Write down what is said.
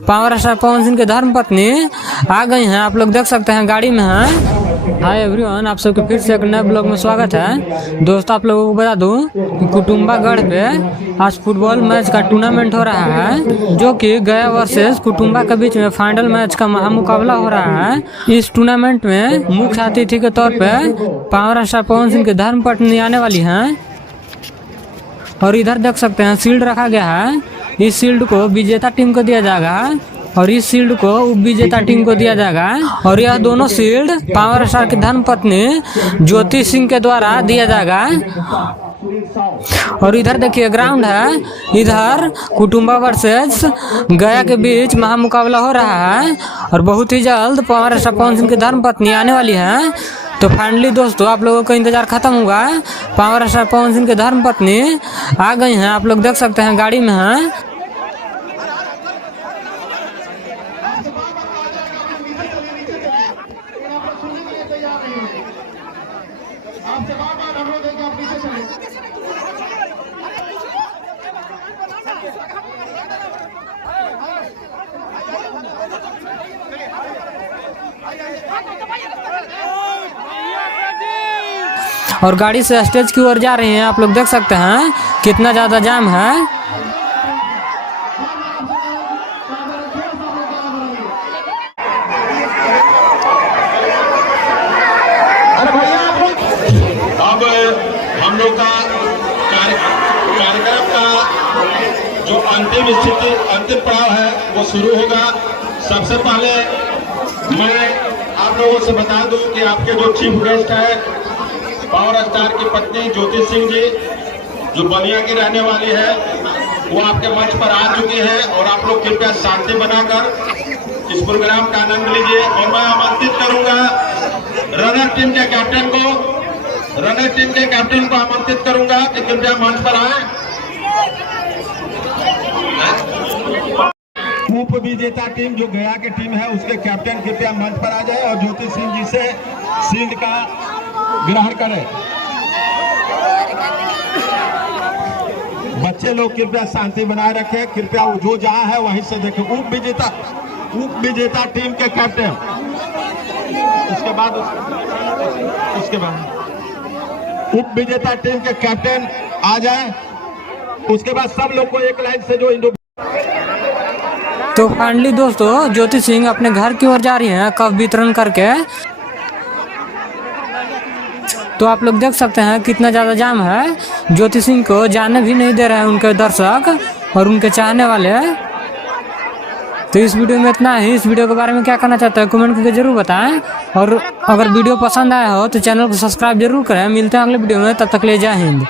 Power star Pawan Singh के धर्म पत्नी आ गई हैं। आप लोग देख सकते हैं गाड़ी में हैं। हाय एवरीवन, आप सबके फिर से एक नए ब्लॉग में स्वागत है। दोस्तों आप लोगों को बता दूं कि कुटुम्बागढ़ पे आज फुटबॉल मैच का टूर्नामेंट हो रहा है, जो कि गया वर्सेस कुटुम्बा के बीच में फाइनल मैच का महामुकाबला हो रहा है। इस टूर्नामेंट में मुख्य अतिथि के तौर पे पावर स्टार पवन सिंह की धर्म पत्नी आने वाली हैं। और इधर देख सकते हैं शील्ड रखा गया है। इस शील्ड को विजेता टीम को दिया जाएगा और इस शील्ड को उप विजेता टीम को दिया जाएगा। और यह दोनों शील्ड पावर स्टार की धर्म पत्नी ज्योति सिंह के द्वारा दिया जाएगा। और इधर देखिए ग्राउंड है, इधर कुटुम्बा वर्सेस गया के बीच महामुकाबला हो रहा है और बहुत ही जल्द पावर स्टार पवन सिंह की धर्म पत्नी आने वाली है। तो फाइनली दोस्तों आप लोगों का इंतजार खत्म हुआ। पावर स्टार पवन सिंह की धर्म पत्नी आ गई हैं। आप लोग देख सकते हैं गाड़ी में हैं। और गाड़ी से स्टेज की ओर जा रही हैं। आप लोग देख सकते हैं कितना ज्यादा जाम है। अब हम लोग का कार्यक्रम का जो अंतिम स्थिति अंतिम पड़ाव है वो शुरू होगा। सबसे पहले मैं आप लोगों से बता दूं कि आपके जो चीफ गेस्ट है पावर स्टार की पत्नी ज्योति सिंह जी, जो बलिया की रहने वाली है, वो आपके मंच पर आ चुकी है। और आप लोग कृपया शांति बनाकर इस प्रोग्राम का आनंद लीजिए। और मैं आमंत्रित करूंगा रनर टीम के कैप्टन को आमंत्रित करूंगा कि कृपया मंच पर आए। उप विजेता टीम जो गया की टीम है उसके कैप्टन कृपया मंच पर आ जाए और ज्योति सिंह जी से शील्ड का ग्रहण करें। बच्चे लोग कृपया शांति बनाए रखें। कृपया जो जहां है वहीं से देखें। उप विजेता टीम के कैप्टन, उसके बाद उप विजेता टीम के कैप्टन आ जाए। उसके बाद सब लोग को एक लाइन से जो इंडो। तो फाइनली दोस्तों ज्योति सिंह अपने घर की ओर जा रही हैं कप वितरण करके। तो आप लोग देख सकते हैं कितना ज़्यादा जाम है। ज्योति सिंह को जाने भी नहीं दे रहे हैं उनके दर्शक और उनके चाहने वाले। तो इस वीडियो में इतना ही। इस वीडियो के बारे में क्या कहना चाहते हैं कमेंट करके जरूर बताएं। और अगर वीडियो पसंद आया हो तो चैनल को सब्सक्राइब जरूर करें। मिलते हैं अगले वीडियो में, तब तक ले जय हिंद।